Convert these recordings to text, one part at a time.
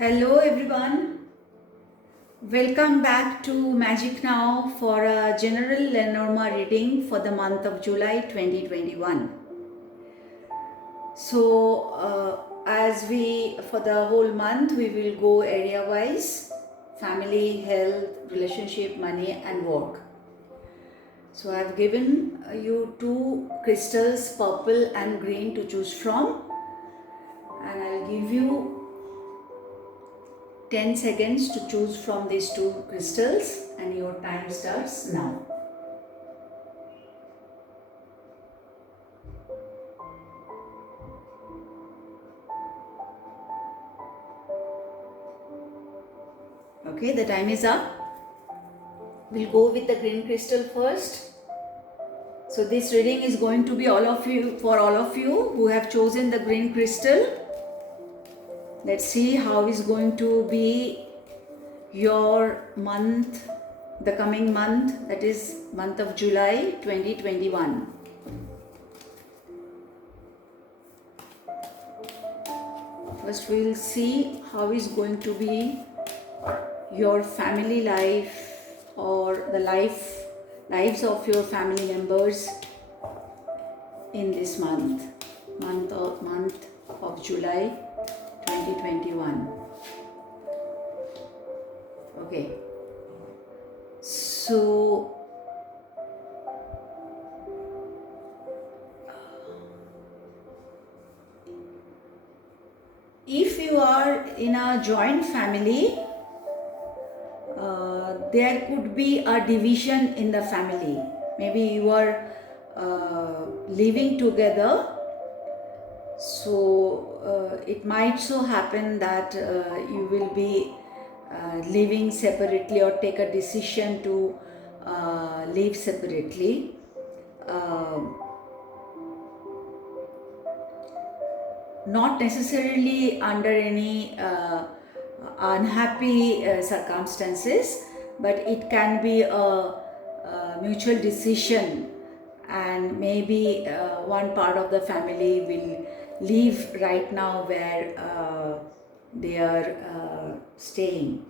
Hello everyone, welcome back to Magic Now for a general Lenormand reading for the month of July 2021. As we for the whole month, we will go area wise: family, health, relationship, money, and work. So, I have given you two crystals, purple and green, to choose from, and I'll give you 10 seconds to choose from these two crystals, and your time starts now. Okay, the time is up. We'll go with the green crystal first. So this reading is going to be for all of you who have chosen the green crystal. Let's see how is going to be your month, the coming month, that is month of July 2021. First we'll see how is going to be your family life or the lives of your family members in this month of July 2021. Okay, so if you are in a joint family, there could be a division in the family. Maybe you are living together, so it might so happen that you will be living separately or take a decision to live separately. Not necessarily under any unhappy circumstances, but it can be a mutual decision, and maybe one part of the family will live right now where they are staying.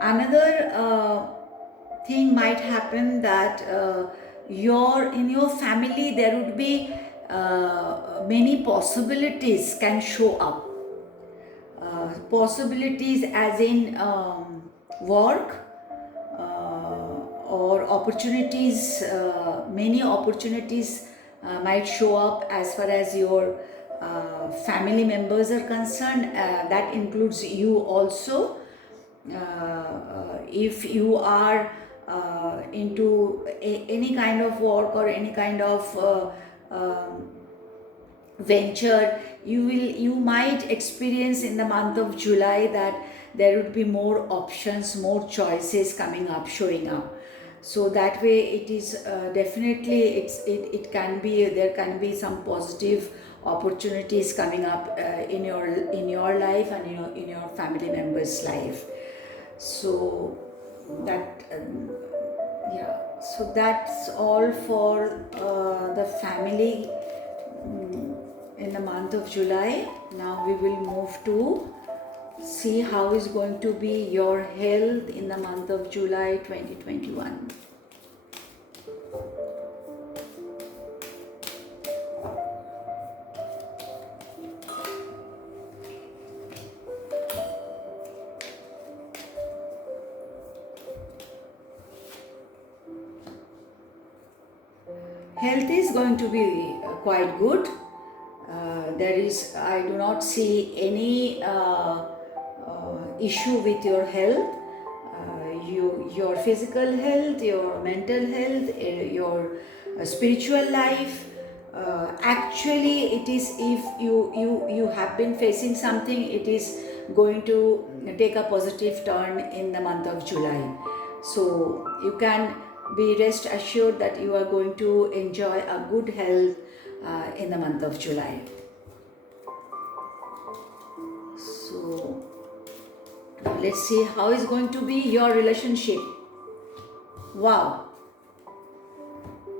Another thing might happen that in your family there would be many possibilities can show up. Possibilities as in work or opportunities, many opportunities might show up as far as your family members are concerned. That includes you also. If you are into any kind of work or any kind of venture, you might experience in the month of July that there would be more options, more choices coming up, showing up. So that way it is definitely it can be, there can be some positive opportunities coming up in your life and in your family members' life. So that yeah, so that's all for the family in the month of July. Now we will move to see how is going to be your health in the month of July 2021. Health is going to be quite good. I do not see any issue with your health. Your physical health, your mental health, your spiritual life. Actually, it is, if you have been facing something, it is going to take a positive turn in the month of July. So you can be rest assured that you are going to enjoy a good health in the month of July. So let's see how is going to be your relationship. Wow,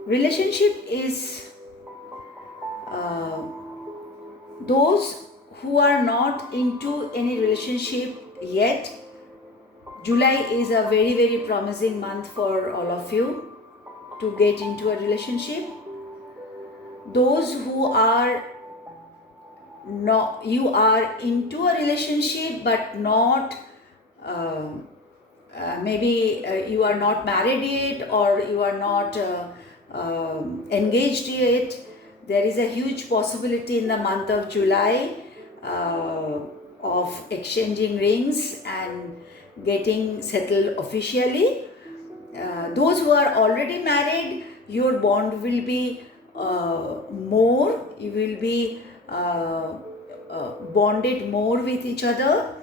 relationship is those who are not into any relationship yet, July is a very, very promising month for all of you to get into a relationship. Those who are not, you are into a relationship but not maybe you are not married yet, or you are not engaged yet. There is a huge possibility in the month of July of exchanging rings and getting settled officially. Those who are already married, your bond will be more, you will be bonded more with each other.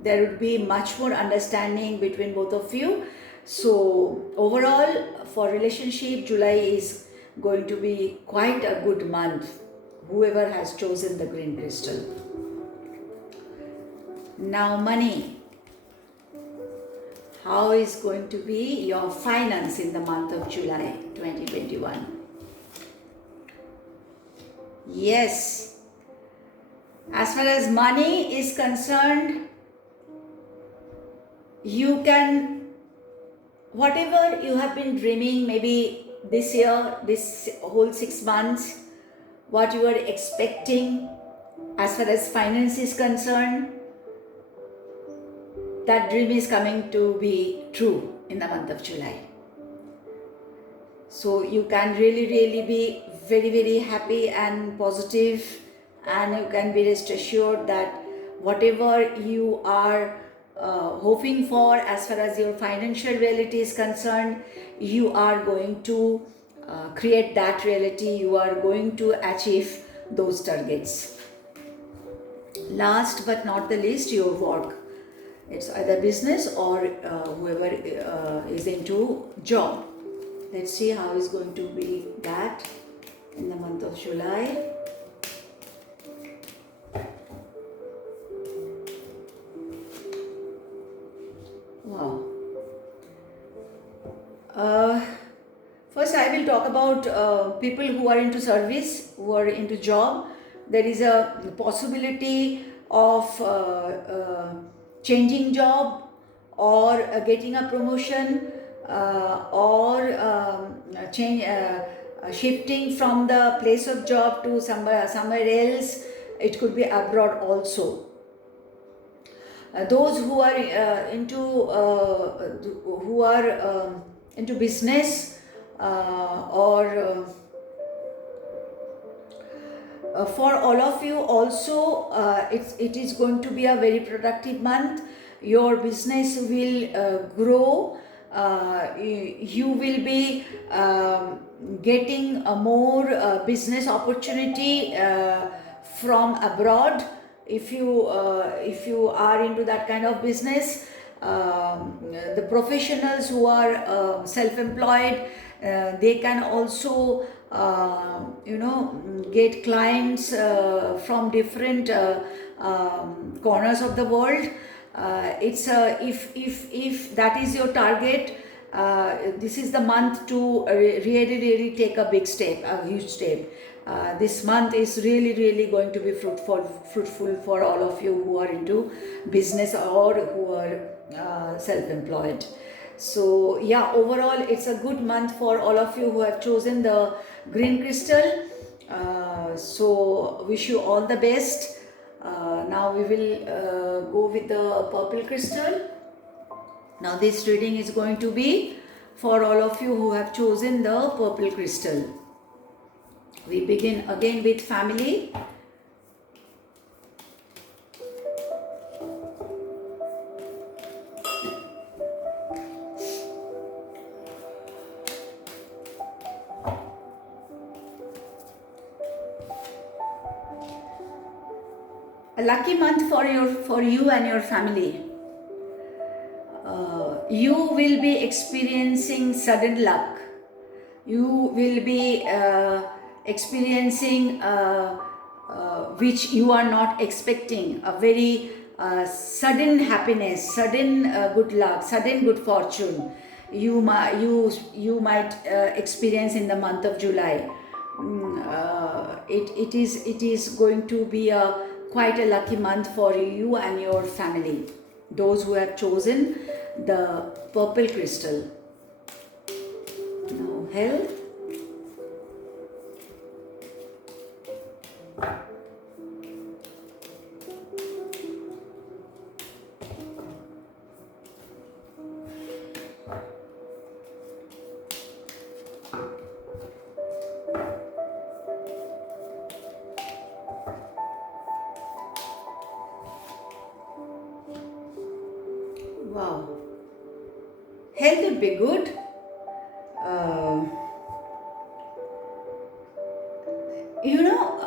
There would be much more understanding between both of you. So overall, for relationship, July is going to be quite a good month, whoever has chosen the green crystal. Now money. How is going to be your finance in the month of July 2021? Yes, as far as money is concerned, you can, whatever you have been dreaming, maybe this year, this whole 6 months, what you are expecting as far as finance is concerned, that dream is coming to be true in the month of July. So you can really be very, very happy and positive, and you can be rest assured that whatever you are hoping for as far as your financial reality is concerned, you are going to create that reality, you are going to achieve those targets. Last but not the least, your work. It's either business or whoever is into job. Let's see how is going to be that in the month of July. Wow. First I will talk about people who are into service, who are into job. There is a possibility of changing job, or getting a promotion, or shifting from the place of job to somewhere else. It could be abroad also. Those who are into business, or for all of you also, it is going to be a very productive month. Your business will grow. You will be getting a more business opportunity from abroad. If you are into that kind of business, the professionals who are self-employed, they can also get clients from different corners of the world. If that is your target, this is the month to really take a big step, a huge step. This month is really going to be fruitful for all of you who are into business or who are self-employed. So yeah, overall it's a good month for all of you who have chosen the green crystal. So wish you all the best. Now we will go with the purple crystal. Now this reading is going to be for all of you who have chosen the purple crystal. We begin again with family. A lucky month for you and your family. You will be experiencing sudden luck. You will be experiencing which you are not expecting, a very sudden happiness, sudden good luck, sudden good fortune you might experience in the month of July. it is going to be a quite a lucky month for you and your family, those who have chosen the purple crystal. Now health. Wow, health would be good.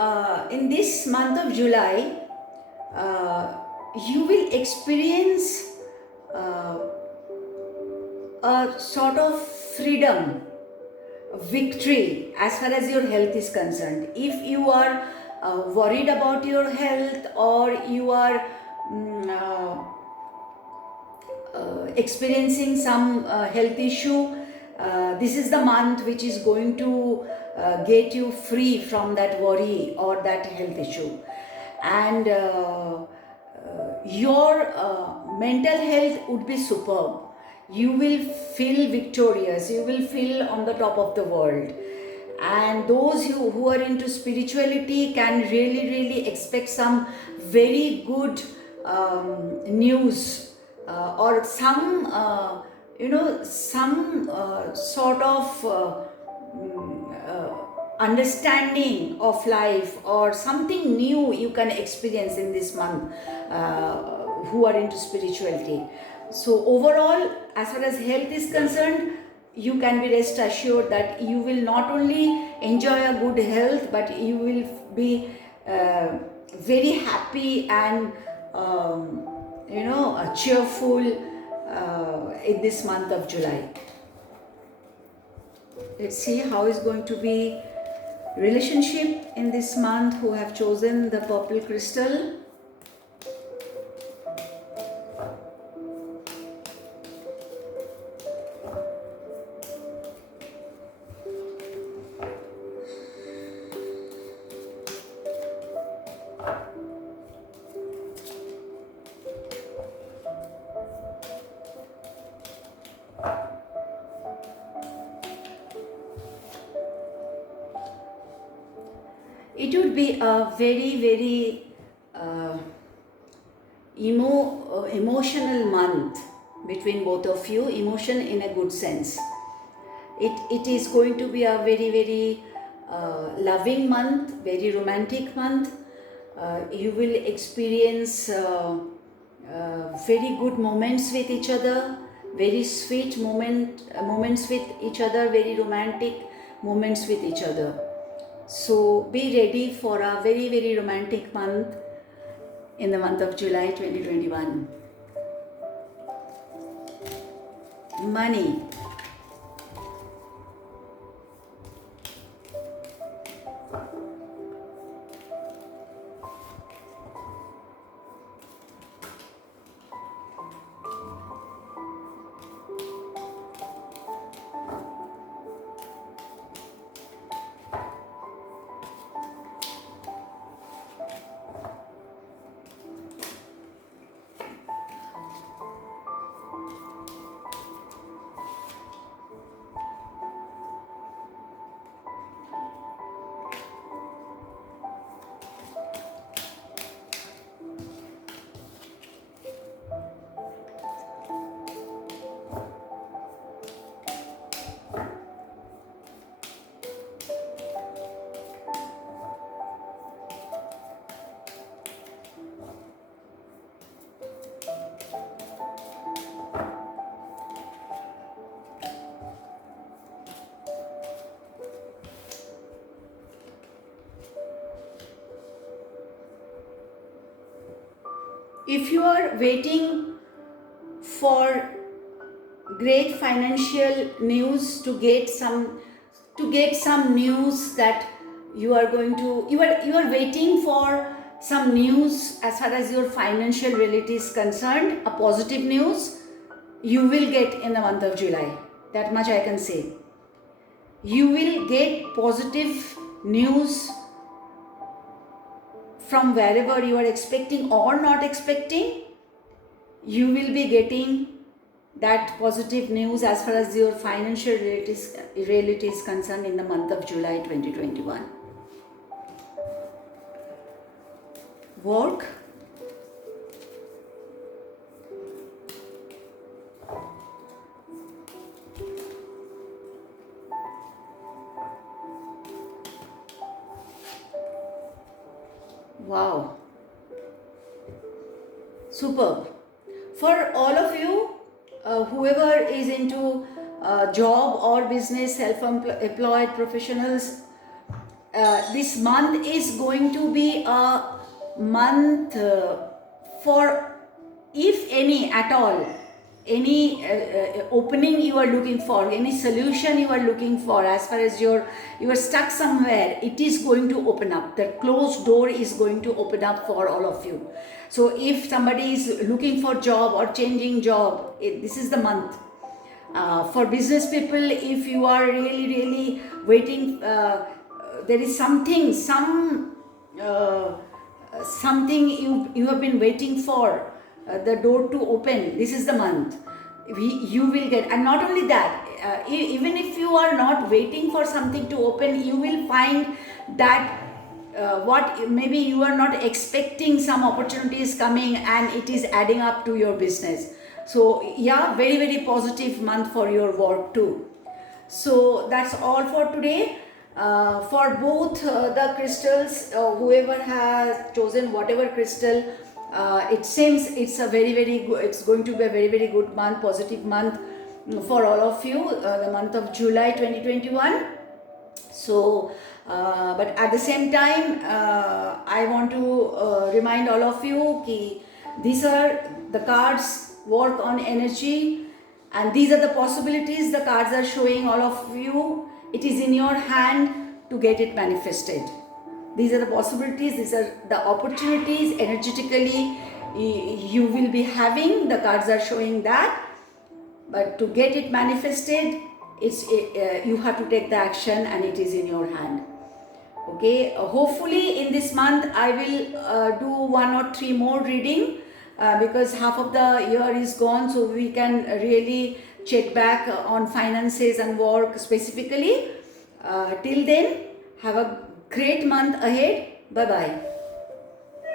Uh, in this month of July, uh, you will experience uh, a sort of freedom, victory as far as your health is concerned. If you are worried about your health, or you are mm, uh, experiencing some health issue, this is the month which is going to get you free from that worry or that health issue. And your mental health would be superb. You will feel victorious, you will feel on the top of the world. And those who are into spirituality can really expect some very good news, or some some sort of understanding of life, or something new you can experience in this month, who are into spirituality. So overall, as far as health is concerned, you can be rest assured that you will not only enjoy a good health, but you will be very happy and cheerful in this month of July. Let's see how is going to be relationship in this month who have chosen the purple crystal. It would be a very uh, emotional month between both of you, emotion in a good sense. It is going to be a very loving month, very romantic month. You will experience very good moments with each other, very sweet moments with each other, very romantic moments with each other. So be ready for a very romantic month in the month of July 2021. Money. If you are waiting for great financial news, to get some news that you are waiting for some news as far as your financial reality is concerned, a positive news you will get in the month of July. That much I can say. You will get positive news from wherever you are expecting or not expecting. You will be getting that positive news as far as your financial reality is concerned in the month of July 2021. Work. Wow. Superb. For all of you, whoever is into job or business, self-employed professionals, this month is going to be a month for, if any at all, any opening you are looking for, any solution you are looking for, as far as you are stuck somewhere, it is going to open up. The closed door is going to open up for all of you. So if somebody is looking for job or changing job, this is the month. For business people, if you are really waiting, there is something you have been waiting for, the door to open. This is the month you will get. And not only that, even if you are not waiting for something to open, you will find that what maybe you are not expecting, some opportunities coming, and it is adding up to your business. So yeah, very positive month for your work too. So that's all for today. For both the crystals, whoever has chosen whatever crystal, it seems it's a very good, it's going to be a very good month, positive month for all of you, the month of July 2021. So but at the same time, I want to remind all of you ki these are the cards work on energy, and these are the possibilities the cards are showing all of you. It is in your hand to get it manifested. These are the possibilities, these are the opportunities energetically you will be having. The cards are showing that. But to get it manifested, you have to take the action, and it is in your hand. Okay, hopefully in this month I will do 1 or 3 more reading, because half of the year is gone, so we can really check back on finances and work specifically. Till then, have a great month ahead. Bye bye.